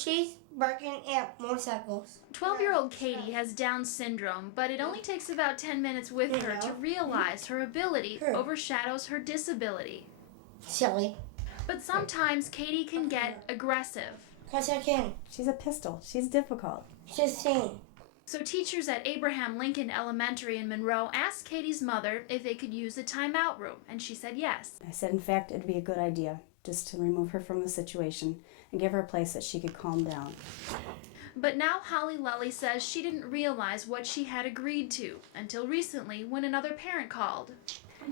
She's barking at motorcycles. 12-year-old Katie has Down syndrome, but it only takes about 10 minutes with her to realize her ability overshadows her disability. Silly. But sometimes Katie can get aggressive. Cause I can. She's a pistol. She's difficult. She's singing. So teachers at Abraham Lincoln Elementary in Monroe asked Katie's mother if they could use the timeout room, and she said yes. I said, in fact, it'd be a good idea just to remove her from the situation and give her a place that she could calm down. But now Holly Lully says she didn't realize what she had agreed to until recently when another parent called.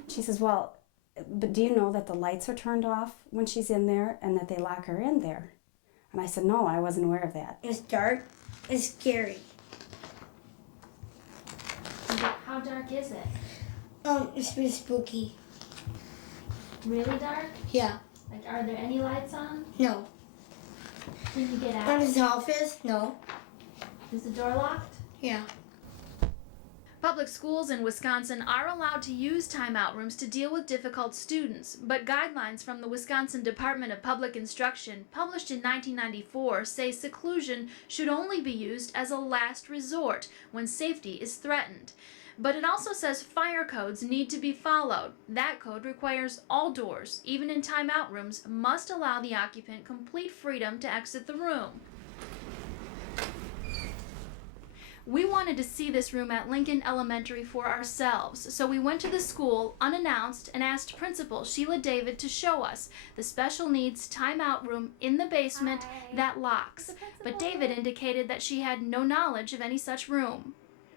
She says, well, but do you know that the lights are turned off when she's in there and that they lock her in there? And I said, no, I wasn't aware of that. It's dark. It's scary. How dark is it? It's really spooky. Really dark? Yeah. Like, are there any lights on? No. Can you get What out? is the office? No. Is the door locked? Yeah. Public schools in Wisconsin are allowed to use timeout rooms to deal with difficult students, but guidelines from the Wisconsin Department of Public Instruction, published in 1994, say seclusion should only be used as a last resort when safety is threatened. But it also says fire codes need to be followed. That code requires all doors, even in timeout rooms, must allow the occupant complete freedom to exit the room. We wanted to see this room at Lincoln Elementary for ourselves, so we went to the school unannounced and asked Principal Sheila David to show us the special needs timeout room in the basement that locks. But David indicated that she had no knowledge of any such room.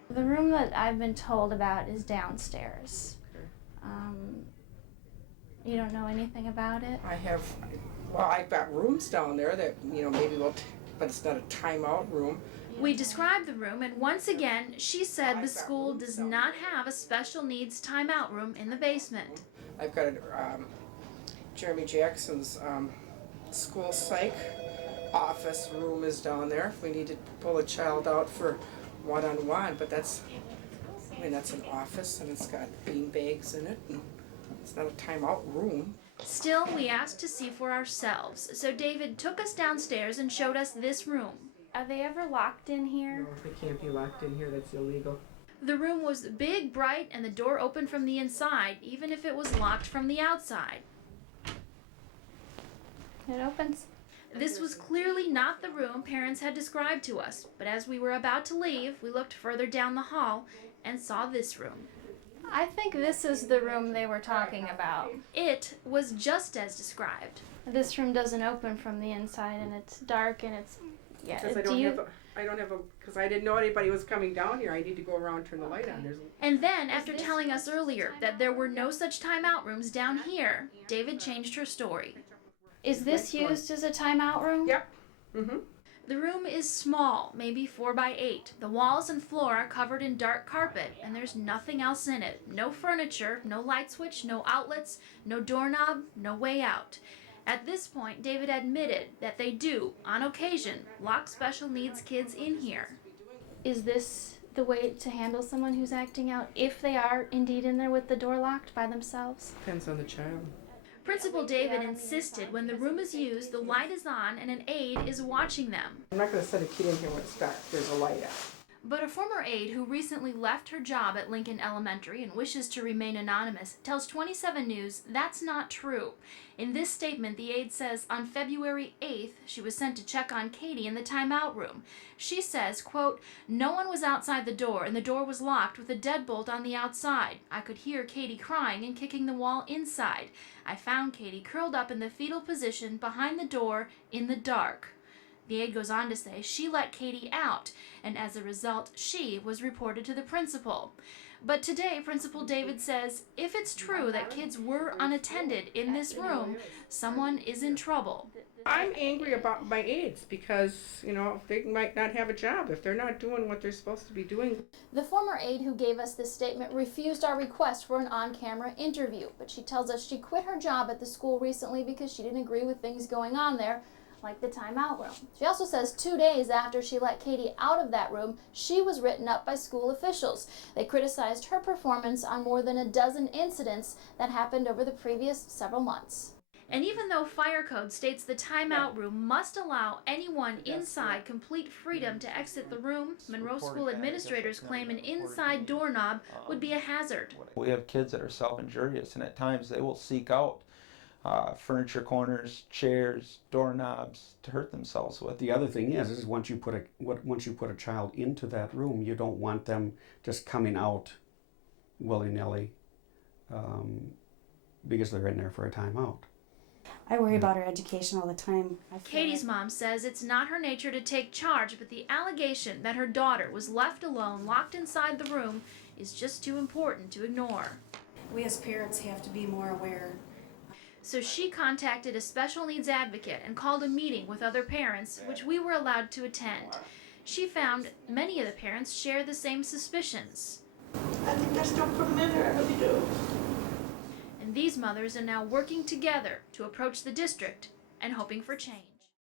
The room that I've been told about is downstairs. You don't know anything about it? I've got rooms down there that, maybe but it's not a timeout room. We described the room, and once again, she said the school does not have a special needs timeout room in the basement. I've got Jeremy Jackson's school psych office room is down there. If we need to pull a child out for one-on-one, but that's an office and it's got bean bags in it, and it's not a timeout room. Still, we asked to see for ourselves, so David took us downstairs and showed us this room. Are they ever locked in here? No, they can't be locked in here, that's illegal. The room was big, bright, and the door opened from the inside, even if it was locked from the outside. It opens. This was clearly not the room parents had described to us, but as we were about to leave, we looked further down the hall and saw this room. I think this is the room they were talking about. It was just as described. This room doesn't open from the inside, and it's dark, and it's... Yeah. Because because I didn't know anybody was coming down here. I need to go around and turn the light on. And then, after telling us earlier that there were no such timeout rooms down here, David changed her story. Is this used as a timeout room? Yep. Mm-hmm. The room is small, maybe 4 by 8. The walls and floor are covered in dark carpet, and there's nothing else in it. No furniture, no light switch, no outlets, no doorknob, no way out. At this point, David admitted that they do, on occasion, lock special needs kids in here. Is this the way to handle someone who's acting out if they are indeed in there with the door locked by themselves? Depends on the child. Principal David insisted when the room is used, the light is on and an aide is watching them. I'm not going to send a kid in here when it's dark. There's a light out. But a former aide who recently left her job at Lincoln Elementary and wishes to remain anonymous tells 27 News that's not true. In this statement, the aide says on February 8th, she was sent to check on Katie in the timeout room. She says, quote, "No one was outside the door and the door was locked with a deadbolt on the outside. I could hear Katie crying and kicking the wall inside. I found Katie curled up in the fetal position behind the door in the dark." The aide goes on to say she let Katie out, and as a result, she was reported to the principal. But today, Principal David says if it's true that kids were unattended in this room, someone is in trouble. I'm angry about my aides because, they might not have a job if they're not doing what they're supposed to be doing. The former aide who gave us this statement refused our request for an on-camera interview, but she tells us she quit her job at the school recently because she didn't agree with things going on there, like the timeout room. She also says 2 days after she let Katie out of that room, she was written up by school officials. They criticized her performance on more than a dozen incidents that happened over the previous several months. And even though fire code states the timeout room must allow anyone inside complete freedom to exit the room, Monroe School administrators claim an inside doorknob would be a hazard. We have kids that are self-injurious, and at times they will seek out furniture corners, chairs, doorknobs to hurt themselves with. The other thing is once you put a child into that room, you don't want them just coming out willy-nilly because they're in there for a timeout. I worry about her education all the time. Katie's mom says it's not her nature to take charge, but the allegation that her daughter was left alone, locked inside the room, is just too important to ignore. We as parents have to be more aware. So she contacted a special needs advocate and called a meeting with other parents, which we were allowed to attend. She found many of the parents share the same suspicions. I think that's not permitted, I really do. And these mothers are now working together to approach the district and hoping for change.